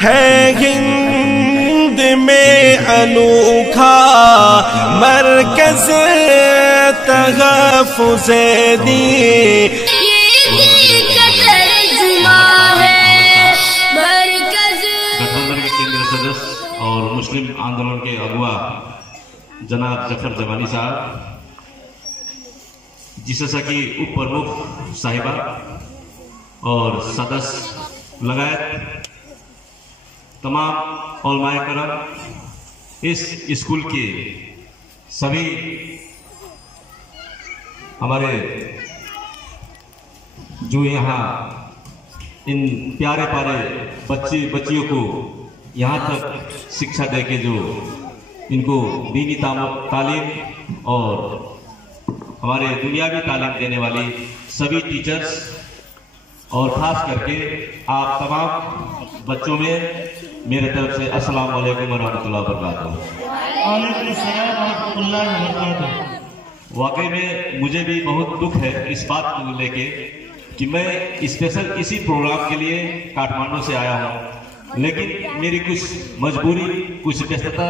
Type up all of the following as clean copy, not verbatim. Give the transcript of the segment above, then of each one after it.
है हिंद में अनोखा मरकज़ तहफ़्फ़ुज़ दीन, गठबंधन के केंद्रीय सदस्य और मुस्लिम आंदोलन के अगुआ जनाब जफर जवानी साहब, जिससा की उप प्रमुख साहिबा और सदस्य लगायत तमाम उलमाए करम, इस स्कूल के सभी हमारे जो यहाँ इन प्यारे प्यारे बच्चियों को यहाँ तक शिक्षा दे के जो इनको दीनी तालीम और हमारे दुनियावी तालीम देने वाली सभी टीचर्स और खास करके आप तमाम बच्चों में मेरे तरफ से अस्सलाम वालेकुम वरहमतुल्लाहि वबरकातुहू। वाकई में मुझे भी बहुत दुख है इस बात को लेके कि मैं स्पेशल इसी प्रोग्राम के लिए काठमांडू से आया हूँ, लेकिन मेरी कुछ मजबूरी, कुछ व्यस्तता,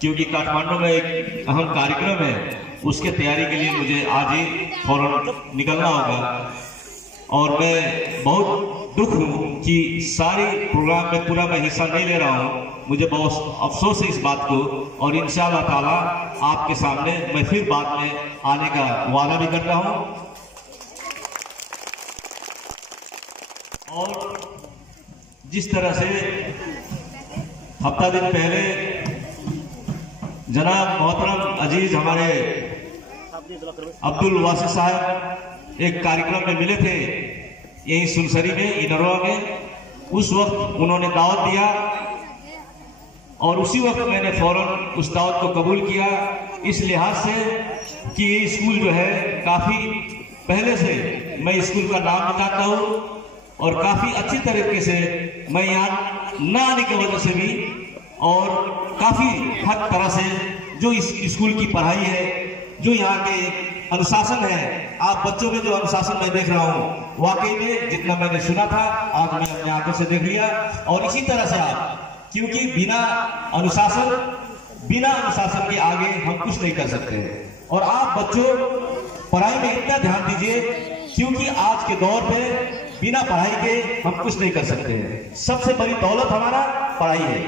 क्योंकि काठमांडू में एक अहम कार्यक्रम है, उसके तैयारी के लिए मुझे आज ही फौरन निकलना होगा। और मैं बहुत दुख हूँ कि सारी प्रोग्राम में पूरा मैं हिस्सा नहीं ले रहा हूँ। मुझे बहुत अफसोस है इस बात को, और इंशाअल्लाह ताला आपके सामने मैं फिर बाद में आने का वादा भी कर रहा हूँ। और जिस तरह से हफ्ता दिन पहले जनाब मोहतरम अजीज हमारे अब्दुल वासिफ साहब एक कार्यक्रम में मिले थे यही सुनसरी में, इनरवा में। उस वक्त उन्होंने दावत दिया और उसी वक्त मैंने फौरन उस दावत को कबूल किया, इस लिहाज से कि ये स्कूल जो है काफ़ी पहले से मैं स्कूल का नाम भी जानता हूँ और काफ़ी अच्छी तरीके से मैं यहाँ न आने की वजह से भी और काफ़ी हर तरह से जो इस स्कूल की पढ़ाई है, जो यहाँ के अनुशासन है, आप बच्चों में जो अनुशासन मैं देख रहा हूँ, वाकई में जितना मैंने सुना था आज मैं अपने आंखों से देख लिया। और इसी तरह से आप, क्योंकि बिना अनुशासन के आगे हम कुछ नहीं कर सकते हैं। और आप बच्चों पढ़ाई में इतना ध्यान दीजिए, क्योंकि आज के दौर पे बिना पढ़ाई के हम कुछ नहीं कर सकते हैं। सबसे बड़ी दौलत हमारा पढ़ाई है।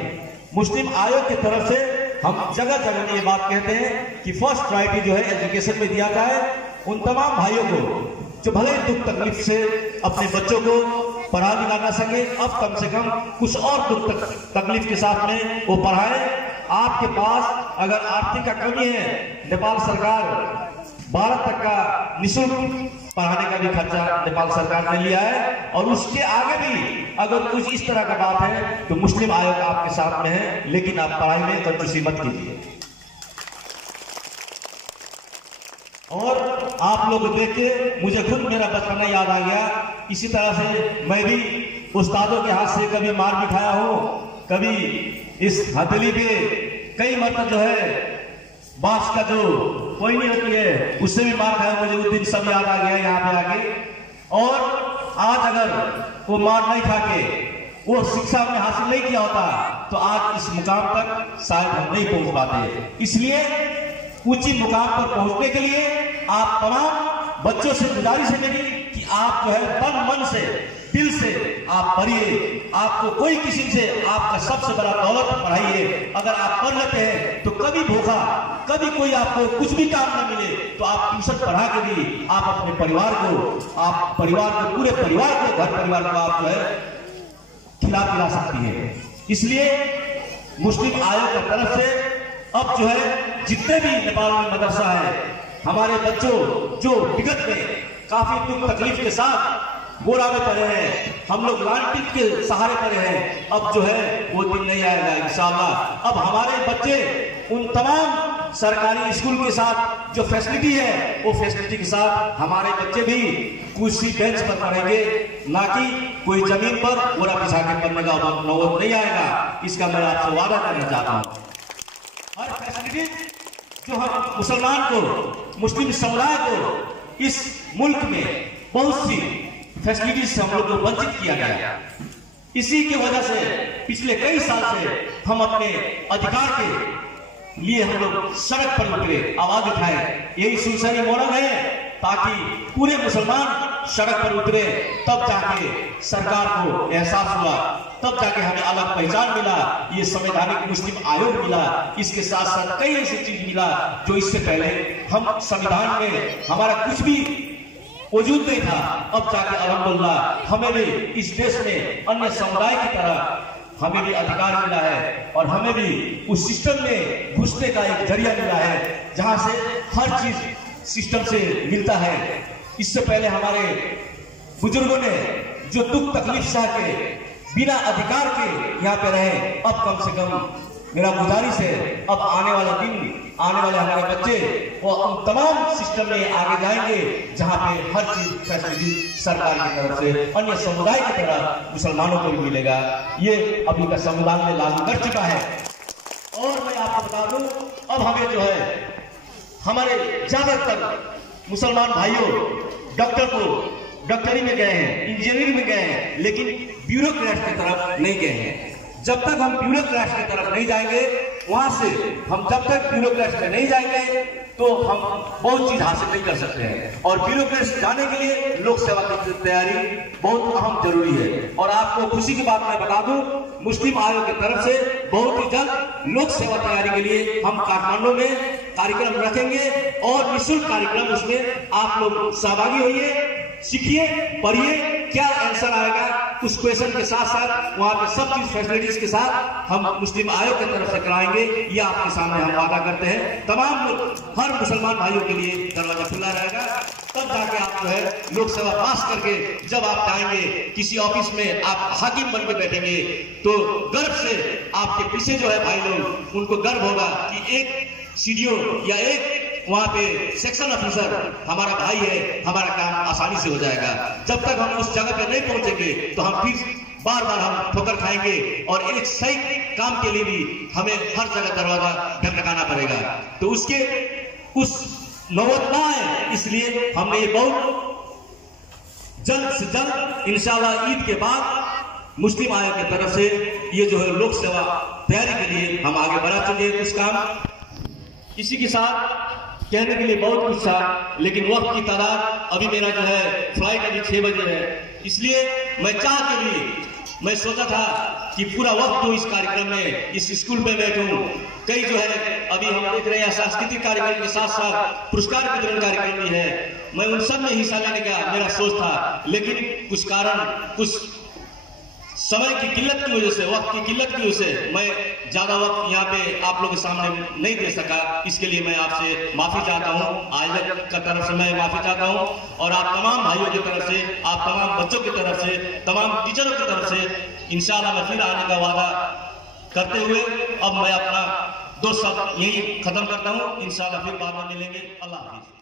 मुस्लिम आयोग की तरफ से हम जगह जगह ये बात कहते हैं कि फर्स्ट प्रायोरिटी जो है एजुकेशन में दिया जाए। उन तमाम भाइयों को जो भले दुख तकलीफ से अपने बच्चों को पढ़ा लिखा ना सके, अब कम से कम कुछ और दुख तकलीफ के साथ में वो पढ़ाए। आपके पास अगर आर्थिक का कमी है, नेपाल सरकार 12 तक का निःशुल्क पढ़ाने का भी खर्चा नेपाल सरकार ने लिया है। और उसके आगे भी अगर कुछ इस तरह का बात है तो मुस्लिम आयोग आपके साथ में है, लेकिन आप पढ़ाई में कंजूसी मत कीजिए। और आप लोग देख के मुझे खुद मेरा बचपना याद आ गया। इसी तरह से मैं भी उस्तादों के हाथ से कभी मार भी खाया हूँ, कभी इस हथेली पे कई मरतब जो है बांस का जो कोई नहीं होती है उससे भी मार खाया। मुझे उस दिन सब याद आ गया यहाँ पे आके। और आज अगर वो मार नहीं खा के वो शिक्षा में हासिल नहीं किया होता तो आज इस मुकाम तक शायद हम नहीं पहुंच पाते। इसलिए ऊंची मुकाम पर पहुंचने के लिए आप तमाम बच्चों से गुजारिश है मेरी कि आप जो है तन मन से दिल से आप पढ़िए। आपको कोई किसी से, आपका सबसे बड़ा दौलत पढ़ाई है। अगर आप पढ़ लेते हैं तो कभी भूखा, कभी कोई आपको कुछ भी काम न मिले तो आप ट्यूशन पढ़ा के भी आप अपने परिवार को, आप परिवार को, पूरे परिवार को, घर परिवार को आप जो है खिला सकती है। इसलिए मुस्लिम आयोग की तरफ से अब जो है जितने भी नेपाल में मदरसा है, हमारे बच्चों जो विगत में काफी दुख तकलीफ के साथ गोरा में पड़े हैं, हम लोग लालटेन के सहारे पड़े हैं, अब जो है वो दिन नहीं आएगा इंशाअल्लाह। अब हमारे बच्चे उन तमाम सरकारी स्कूल के साथ जो फैसिलिटी है वो फैसिलिटी के साथ हमारे बच्चे भी कुर्सी बेंच पर पढ़ेंगे, ना कि कोई जमीन पर गोरा बिछा के पढ़ने का नौबत नहीं आएगा। इसका मैं आपसे वादा करना चाहता हूँ। हर फैसिलिटी जो हम मुसलमान को, मुस्लिम समुदाय को इस मुल्क में बहुत सी फैसिलिटीज से हम लोग को वंचित किया गया। इसी की वजह से पिछले कई साल से हम अपने अधिकार के लिए हम लोग सड़क पर उतरे, आवाज उठाए। यही सुनसरी मोहर्रम है ताकि पूरे मुसलमान सड़क पर उतरे, तब जाके सरकार को एहसास हुआ, तब जाके हमें अलग पहचान मिला, ये संवैधानिक मुस्लिम आयोग मिला। इसके साथ साथ कई ऐसी चीज मिला जो इससे पहले हम संविधान में हमारा कुछ भी वजूद नहीं था। अब जाके अल्हम्दुलिल्लाह हमें भी इस देश में अन्य समुदाय की तरह हमें भी अधिकार मिला है और हमें भी उस सिस्टम में घुसने का एक जरिया मिला है जहां से हर चीज सिस्टम से मिलता है। इससे पहले हमारे बुजुर्गों ने जो दुख तकलीफ सह के बिना अधिकार के यहाँ पे रहे, अब कम से कम मेरा गुजारिश है, अब आने वाला दिन, आने वाले हमारे बच्चे वो उन तमाम सिस्टम में आगे जाएंगे जहां पे हर चीज फैसिलिटी सरकार की तरफ से अन्य समुदाय की तरह मुसलमानों को भी मिलेगा। ये अभी का संविधान में लागू कर चुका है। और मैं आपको बता दूं, अब हमें जो है हमारे ज्यादातर मुसलमान भाइयों डॉक्टरी में गए हैं, इंजीनियरिंग में गए हैं, लेकिन ब्यूरोक्रेट की तरफ नहीं गए हैं। जब तक हम ब्यूरोक्रेट की तरफ नहीं जाएंगे, वहां से हम जब तक ब्यूरोक्रेट में नहीं जाएंगे तो हम बहुत चीज हासिल नहीं कर सकते हैं। और ब्यूरोक्रेट जाने के लिए लोक सेवा की तैयारी बहुत अहम जरूरी है। और आपको खुशी की बात मैं बता दूं, मुस्लिम आयोग की तरफ से बहुत ही जल्द लोक सेवा तैयारी के लिए हम काठमांडू में कार्यक्रम रखेंगे और निःशुल्क कार्यक्रम, उसमें आप लोग सहभागी होइए, सीखिए, पढ़िए, क्या आंसर आएगा उस क्वेश्चन के साथ साथ वहां पे सब चीज फैसिलिटीज के साथ हम मुस्लिम आयोग की तरफ से कराएंगे। ये आपके सामने हम वादा करते हैं। तमाम हर मुसलमान भाइयों के लिए दरवाजा खुला रहेगा। तब जाके आप जो है लोक सेवा पास करके जब आप जाएंगे किसी ऑफिस में, आप हाकिम बन के बैठेंगे तो गर्व से आपके पीछे जो है भाई लोग, उनको गर्व होगा कि एक सीडीओ या एक वहां पे सेक्शन ऑफिसर हमारा भाई है, हमारा काम आसानी से हो जाएगा। जब तक हम उस जगह पे नहीं पहुंचेंगे तो हम फिर बार बार हम ठोकर खाएंगे और एक सही काम के लिए भी हमें हर जगह दरवाजा ढकढकाना पड़ेगा। तो उसके उस नौबत ना आए, इसलिए हमने ये बहुत जल्द से जल्द इंशाल्लाह ईद के बाद मुस्लिम आयोग की तरफ से ये जो है लोक सेवा तैयारी के लिए हम आगे बढ़ा चुके हैं कुछ काम। इसी के साथ कहने के लिए बहुत कुछ था, लेकिन वक्त की तादाद, अभी मेरा जो है फ्लाइट अभी 6 बजे है, इसलिए मैं चाह के भी मैं सोचा था कि पूरा वक्त तो इस कार्यक्रम में इस स्कूल में बैठूं। कई जो है अभी हम देख रहे हैं सांस्कृतिक कार्यक्रम के साथ साथ पुरस्कार वितरण कार्यक्रम भी है, मैं उन सब में हिस्सा लेने का मेरा सोच था, लेकिन कुछ कारण, कुछ समय की किल्लत की वजह से, वक्त की किल्लत की वजह से मैं ज्यादा वक्त यहाँ पे आप लोगों के सामने नहीं दे सका। इसके लिए मैं आपसे माफी चाहता हूँ, आयोजक की तरफ से मैं माफी चाहता हूँ और आप तमाम भाइयों की तरफ से, आप तमाम बच्चों की तरफ से, तमाम टीचरों की तरफ से इंशाल्लाह मैं फिर आने का वादा करते हुए अब मैं अपना 2 शब्द यही खत्म करता हूँ। इंशाल्लाह फिर बाद में मिलेंगे। अल्लाह हाफिज।